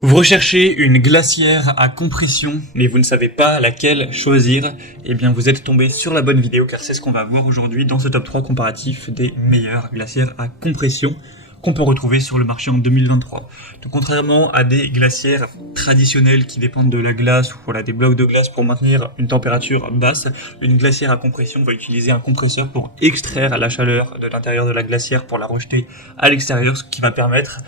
Vous recherchez une glacière à compression, mais vous ne savez pas laquelle choisir, eh bien vous êtes tombé sur la bonne vidéo car c'est ce qu'on va voir aujourd'hui dans ce top 3 comparatif des meilleures glacières à compression qu'on peut retrouver sur le marché en 2023. Donc contrairement à des glacières traditionnelles qui dépendent de la glace ou voilà, des blocs de glace pour maintenir une température basse, une glacière à compression va utiliser un compresseur pour extraire la chaleur de l'intérieur de la glacière pour la rejeter à l'extérieur, ce qui va permettre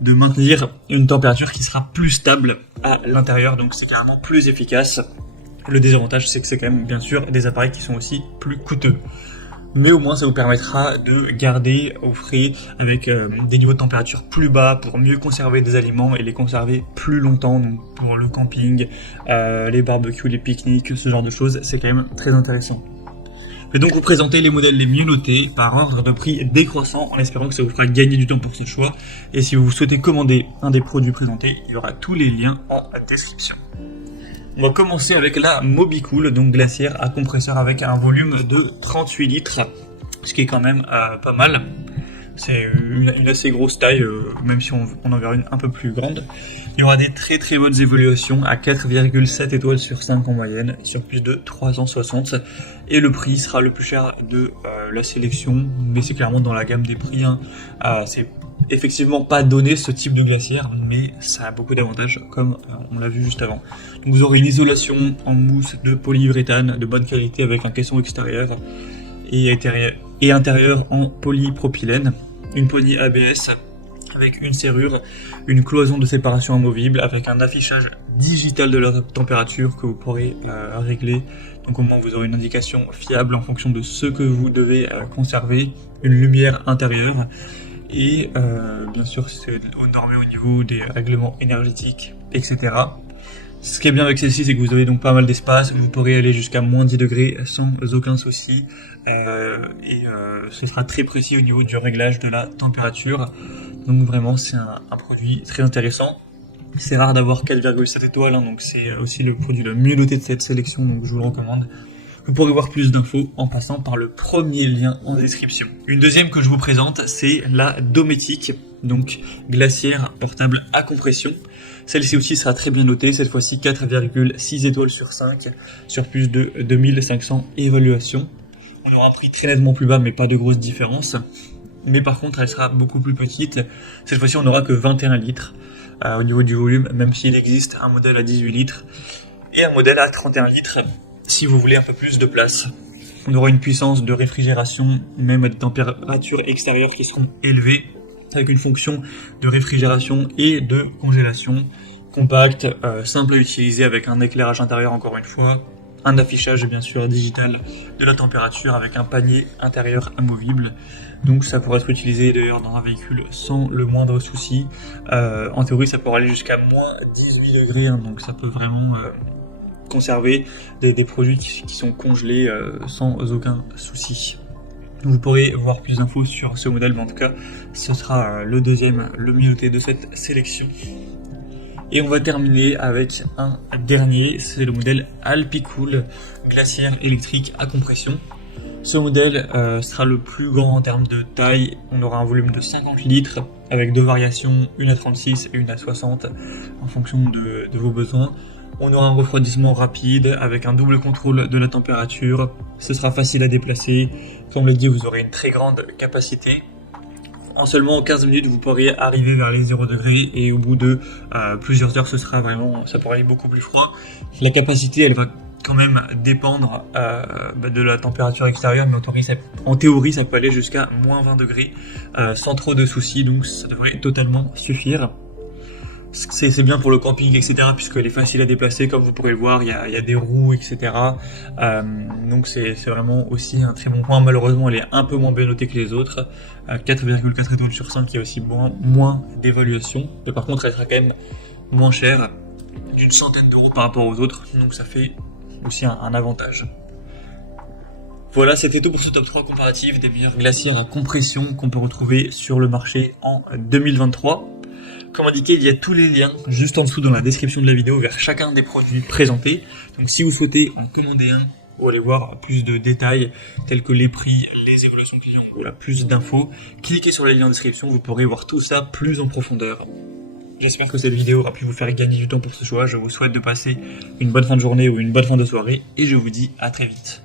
de maintenir une température qui sera plus stable à l'intérieur, donc c'est carrément plus efficace. Le désavantage, c'est que c'est quand même bien sûr des appareils qui sont aussi plus coûteux. Mais au moins ça vous permettra de garder au frais avec des niveaux de température plus bas pour mieux conserver des aliments et les conserver plus longtemps, donc pour le camping, les barbecues, les pique-niques, ce genre de choses, c'est quand même très intéressant. Je vais donc vous présenter les modèles les mieux notés par ordre de prix décroissant en espérant que ça vous fera gagner du temps pour ce choix. Et si vous souhaitez commander un des produits présentés, il y aura tous les liens en description. On va commencer avec la Mobicool, donc glacière à compresseur avec un volume de 38 litres, ce qui est quand même pas mal. C'est une assez grosse taille, même si on en verra une un peu plus grande. Il y aura des très très bonnes évaluations à 4,7 étoiles sur 5 en moyenne, sur plus de 360. Et le prix sera le plus cher de la sélection, mais c'est clairement dans la gamme des prix. C'est effectivement pas donné ce type de glacière, mais ça a beaucoup d'avantages, comme on l'a vu juste avant. Donc vous aurez une isolation en mousse de polyuréthane de bonne qualité avec un caisson extérieur et intérieur en polypropylène, une poignée ABS avec une serrure, une cloison de séparation amovible avec un affichage digital de la température que vous pourrez régler. Donc au moins vous aurez une indication fiable en fonction de ce que vous devez conserver, une lumière intérieure et bien sûr c'est normé au niveau des règlements énergétiques, etc. Ce qui est bien avec celle-ci, c'est que vous avez donc pas mal d'espace, vous pourrez aller jusqu'à moins 10 degrés sans aucun souci, ce sera très précis au niveau du réglage de la température, donc vraiment c'est un produit très intéressant. C'est rare d'avoir 4,7 étoiles, donc c'est aussi le produit le mieux noté de cette sélection, donc je vous le recommande. Vous pourrez voir plus d'infos en passant par le premier lien en description. Une deuxième que je vous présente, c'est la Dometic, donc glacière portable à compression. Celle-ci aussi sera très bien notée, cette fois-ci 4,6 étoiles sur 5, sur plus de 2500 évaluations. On aura un prix très nettement plus bas, mais pas de grosse différence. Mais par contre, elle sera beaucoup plus petite. Cette fois-ci, on n'aura que 21 litres au niveau du volume, même s'il existe un modèle à 18 litres et un modèle à 31 litres si vous voulez un peu plus de place. On aura une puissance de réfrigération, même à des températures extérieures qui seront élevées, avec une fonction de réfrigération et de congélation compacte, simple à utiliser avec un éclairage intérieur encore une fois, un affichage bien sûr digital de la température avec un panier intérieur amovible. Donc ça pourra être utilisé d'ailleurs dans un véhicule sans le moindre souci. En théorie ça pourra aller jusqu'à moins 18 degrés, donc ça peut vraiment conserver des produits qui sont congelés sans aucun souci. Vous pourrez voir plus d'infos sur ce modèle, mais en tout cas, ce sera le deuxième, le mieux noté de cette sélection. Et on va terminer avec un dernier, c'est le modèle Alpicool, glacière électrique à compression. Ce modèle sera le plus grand en termes de taille, on aura un volume de 58 litres, avec deux variations, une à 36 et une à 60, en fonction de vos besoins. On aura un refroidissement rapide avec un double contrôle de la température. Ce sera facile à déplacer. Comme le dit, vous aurez une très grande capacité. En seulement 15 minutes, vous pourriez arriver vers les 0 degrés et au bout de plusieurs heures, ça pourrait aller beaucoup plus froid. La capacité, elle va quand même dépendre de la température extérieure, mais en théorie, ça peut aller jusqu'à moins 20 degrés sans trop de soucis, donc ça devrait totalement suffire. C'est bien pour le camping, etc., puisqu'elle est facile à déplacer, comme vous pourrez le voir, il y a des roues, etc. Donc c'est vraiment aussi un très bon point. Malheureusement, elle est un peu moins bien notée que les autres. 4,4 étoiles sur 5, il y a aussi moins d'évaluation. Mais par contre, elle sera quand même moins chère, d'une centaine d'euros par rapport aux autres. Donc ça fait aussi un avantage. Voilà, c'était tout pour ce top 3 comparatif des meilleures glacières à compression qu'on peut retrouver sur le marché en 2023. Comme indiqué, il y a tous les liens juste en dessous dans la description de la vidéo vers chacun des produits présentés. Donc si vous souhaitez en commander un ou aller voir plus de détails tels que les prix, les évolutions clients ou plus d'infos, cliquez sur les liens en description, vous pourrez voir tout ça plus en profondeur. J'espère que cette vidéo aura pu vous faire gagner du temps pour ce choix. Je vous souhaite de passer une bonne fin de journée ou une bonne fin de soirée et je vous dis à très vite.